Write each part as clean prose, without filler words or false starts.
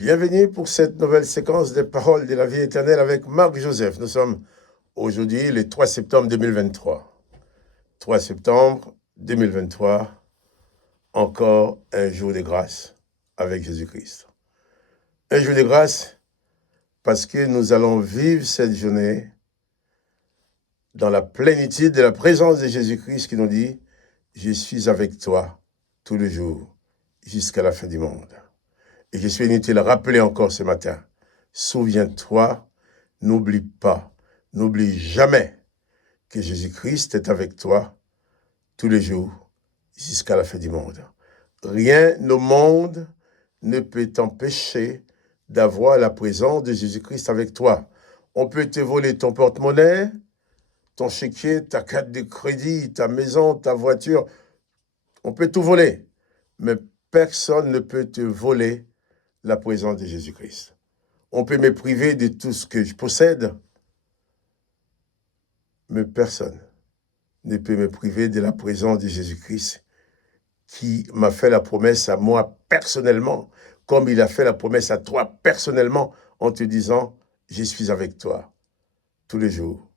Bienvenue pour cette nouvelle séquence des paroles de la vie éternelle avec Marc Joseph. Nous sommes aujourd'hui le 3 septembre 2023. 3 septembre 2023, encore un jour de grâce avec Jésus-Christ. Un jour de grâce parce que nous allons vivre cette journée dans la plénitude de la présence de Jésus-Christ qui nous dit « Je suis avec toi tous les jours jusqu'à la fin du monde ». Et je suis venu te le rappeler encore ce matin. Souviens-toi, n'oublie pas, n'oublie jamais que Jésus-Christ est avec toi tous les jours jusqu'à la fin du monde. Rien au monde ne peut t'empêcher d'avoir la présence de Jésus-Christ avec toi. On peut te voler ton porte-monnaie, ton chéquier, ta carte de crédit, ta maison, ta voiture. On peut tout voler, mais personne ne peut te voler la présence de Jésus-Christ. On peut me priver de tout ce que je possède, mais personne ne peut me priver de la présence de Jésus-Christ qui m'a fait la promesse à moi personnellement, comme il a fait la promesse à toi personnellement en te disant « Je suis avec toi tous les jours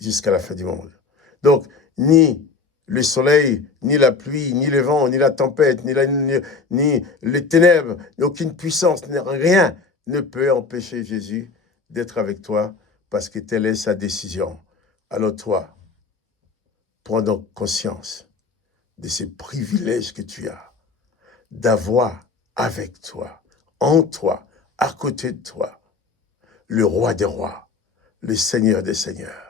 jusqu'à la fin du monde ». Donc, ni le soleil, ni la pluie, ni le vent, ni la tempête, ni les ténèbres, ni aucune puissance, rien ne peut empêcher Jésus d'être avec toi parce que telle est sa décision. Alors toi, prends donc conscience de ces privilèges que tu as, d'avoir avec toi, en toi, à côté de toi, le roi des rois, le Seigneur des seigneurs.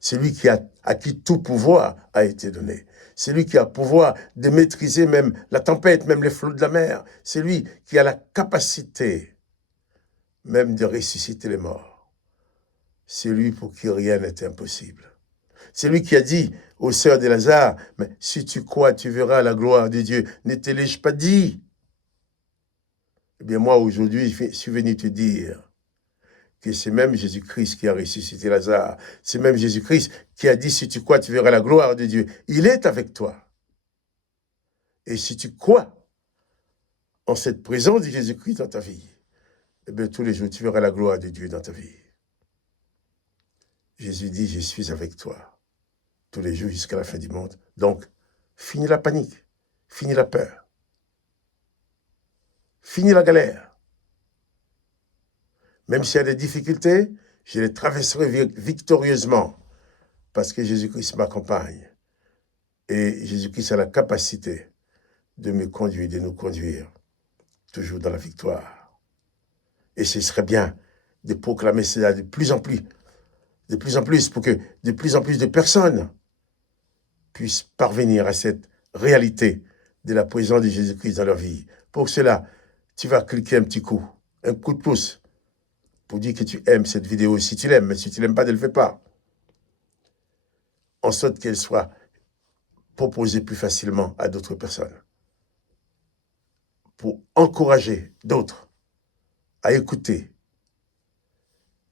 C'est lui à qui tout pouvoir a été donné. C'est lui qui a pouvoir de maîtriser même la tempête, même les flots de la mer. C'est lui qui a la capacité même de ressusciter les morts. C'est lui pour qui rien n'est impossible. C'est lui qui a dit aux sœurs de Lazare, « Mais si tu crois, tu verras la gloire de Dieu. Ne te l'ai-je pas dit ?» Eh bien moi, aujourd'hui, je suis venu te dire que c'est même Jésus-Christ qui a ressuscité Lazare. C'est même Jésus-Christ qui a dit, si tu crois, tu verras la gloire de Dieu. Il est avec toi. Et si tu crois en cette présence de Jésus-Christ dans ta vie, eh bien tous les jours, tu verras la gloire de Dieu dans ta vie. Jésus dit, je suis avec toi tous les jours jusqu'à la fin du monde. Donc, finis la panique, finis la peur, finis la galère. Même s'il y a des difficultés, je les traverserai victorieusement parce que Jésus-Christ m'accompagne. Et Jésus-Christ a la capacité de me conduire, de nous conduire toujours dans la victoire. Et ce serait bien de proclamer cela de plus en plus, pour que de plus en plus de personnes puissent parvenir à cette réalité de la présence de Jésus-Christ dans leur vie. Pour cela, tu vas cliquer un coup de pouce, pour dire que tu aimes cette vidéo si tu l'aimes, mais si tu ne l'aimes pas, ne le fais pas. En sorte qu'elle soit proposée plus facilement à d'autres personnes. Pour encourager d'autres à écouter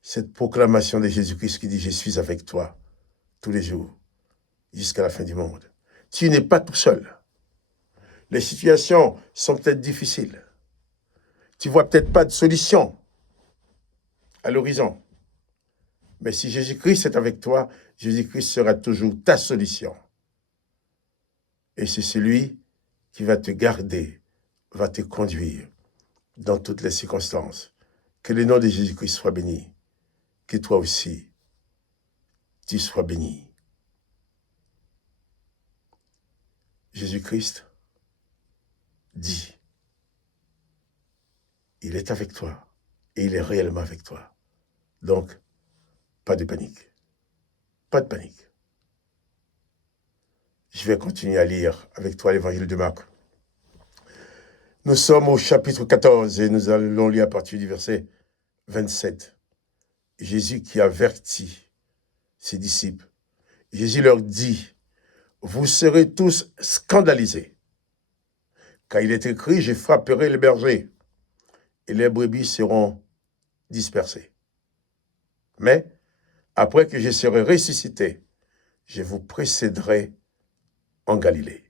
cette proclamation de Jésus-Christ qui dit « Je suis avec toi tous les jours jusqu'à la fin du monde ». Tu n'es pas tout seul. Les situations sont peut-être difficiles. Tu ne vois peut-être pas de solution à l'horizon. Mais si Jésus-Christ est avec toi, Jésus-Christ sera toujours ta solution. Et c'est celui qui va te garder, va te conduire dans toutes les circonstances. Que le nom de Jésus-Christ soit béni. Que toi aussi, tu sois béni. Jésus-Christ dit, il est avec toi et il est réellement avec toi. Donc, pas de panique. Pas de panique. Je vais continuer à lire avec toi l'évangile de Marc. Nous sommes au chapitre 14 et nous allons lire à partir du verset 27. Jésus qui avertit ses disciples. Jésus leur dit, vous serez tous scandalisés, car il est écrit, je frapperai les bergers et les brebis seront dispersées. Mais, après que je serai ressuscité, je vous précéderai en Galilée.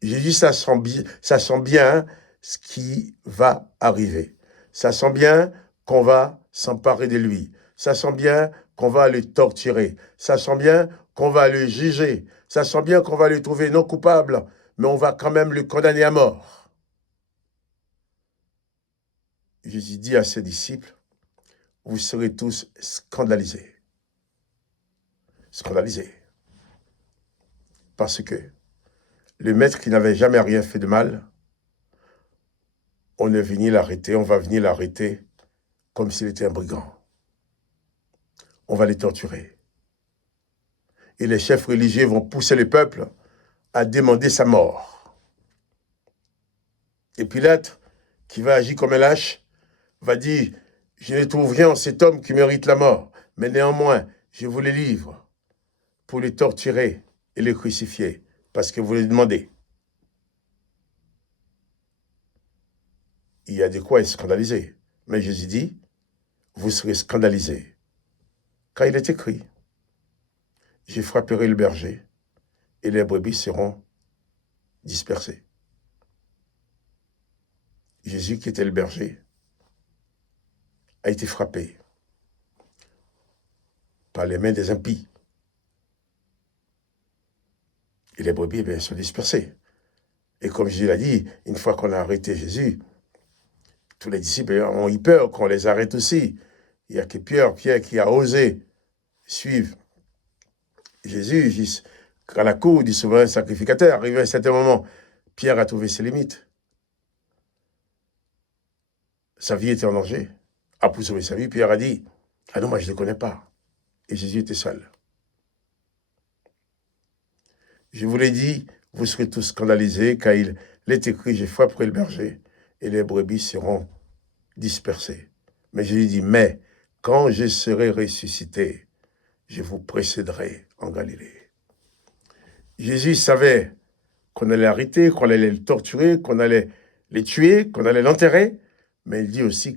Jésus, ça sent bien ce qui va arriver. Ça sent bien qu'on va s'emparer de lui. Ça sent bien qu'on va le torturer. Ça sent bien qu'on va le juger. Ça sent bien qu'on va le trouver non coupable, mais on va quand même le condamner à mort. Jésus dit à ses disciples, vous serez tous scandalisés. Scandalisés. Parce que le maître qui n'avait jamais rien fait de mal, on va venir l'arrêter comme s'il était un brigand. On va les torturer. Et les chefs religieux vont pousser le peuple à demander sa mort. Et Pilate, qui va agir comme un lâche, va dire, je ne trouve rien en cet homme qui mérite la mort, mais néanmoins, je vous les livre pour les torturer et les crucifier, parce que vous les demandez. Il y a de quoi être scandalisé. Mais Jésus dit, vous serez scandalisés. Car il est écrit, je frapperai le berger et les brebis seront dispersées. Jésus, qui était le berger, a été frappé par les mains des impies. Et les brebis, bien, sont dispersées. Et comme Jésus l'a dit, une fois qu'on a arrêté Jésus, tous les disciples ont eu peur qu'on les arrête aussi. Il n'y a que Pierre qui a osé suivre Jésus jusqu'à la cour du souverain sacrificateur. Arrivé à un certain moment, Pierre a trouvé ses limites. Sa vie était en danger. Pour sauver sa vie, Pierre a dit, ah non, moi je ne le connais pas. Et Jésus était seul. Je vous l'ai dit, vous serez tous scandalisés, car il est écrit, je frapperai le berger, et les brebis seront dispersées. Mais Jésus dit, mais quand je serai ressuscité, je vous précéderai en Galilée. Jésus savait qu'on allait l'arrêter, qu'on allait le torturer, qu'on allait les tuer, qu'on allait l'enterrer, mais il dit aussi,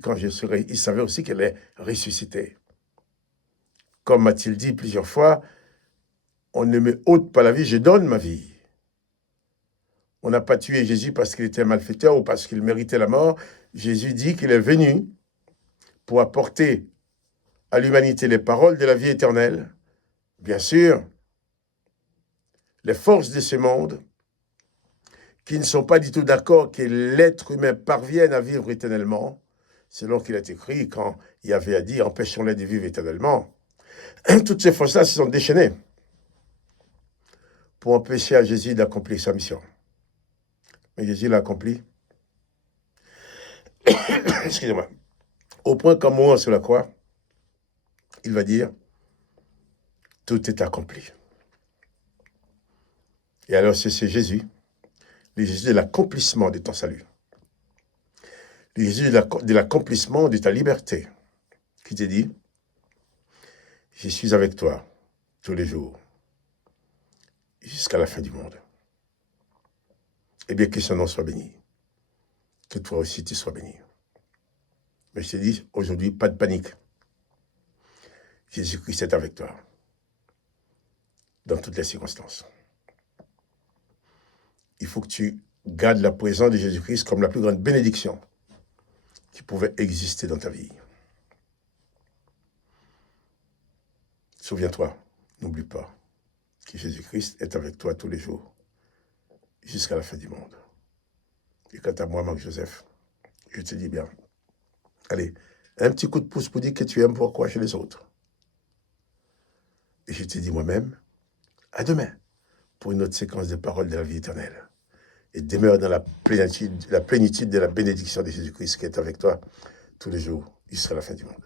il savait aussi qu'elle allait ressusciter. Comme m'a-t-il dit plusieurs fois, on ne me ôte pas la vie, je donne ma vie. On n'a pas tué Jésus parce qu'il était un malfaiteur ou parce qu'il méritait la mort. Jésus dit qu'il est venu pour apporter à l'humanité les paroles de la vie éternelle. Bien sûr, les forces de ce monde qui ne sont pas du tout d'accord que l'être humain parvienne à vivre éternellement, selon qu'il est écrit quand il y avait à dire « empêchons-les de vivre éternellement ». Toutes ces forces-là se sont déchaînées pour empêcher à Jésus d'accomplir sa mission. Mais Jésus l'a accompli. Excusez-moi. Au point qu'en mourant sur la croix, il va dire « tout est accompli ». Et alors c'est Jésus, le Jésus de l'accomplissement de ton salut, le Jésus de l'accomplissement de ta liberté, qui te dit « je suis avec toi tous les jours, jusqu'à la fin du monde ». Et bien que son nom soit béni, que toi aussi tu sois béni. Mais je te dis, aujourd'hui, pas de panique. Jésus-Christ est avec toi, dans toutes les circonstances. Il faut que tu gardes la présence de Jésus-Christ comme la plus grande bénédiction qui pouvait exister dans ta vie. Souviens-toi, n'oublie pas que Jésus-Christ est avec toi tous les jours, jusqu'à la fin du monde. Et quant à moi, Marc-Joseph, je te dis bien, allez, un petit coup de pouce pour dire que tu aimes pour encourager les autres. Et je te dis moi-même, à demain, pour une autre séquence de paroles de la vie éternelle. Et demeure dans la plénitude de la bénédiction de Jésus-Christ qui est avec toi tous les jours jusqu'à la fin du monde.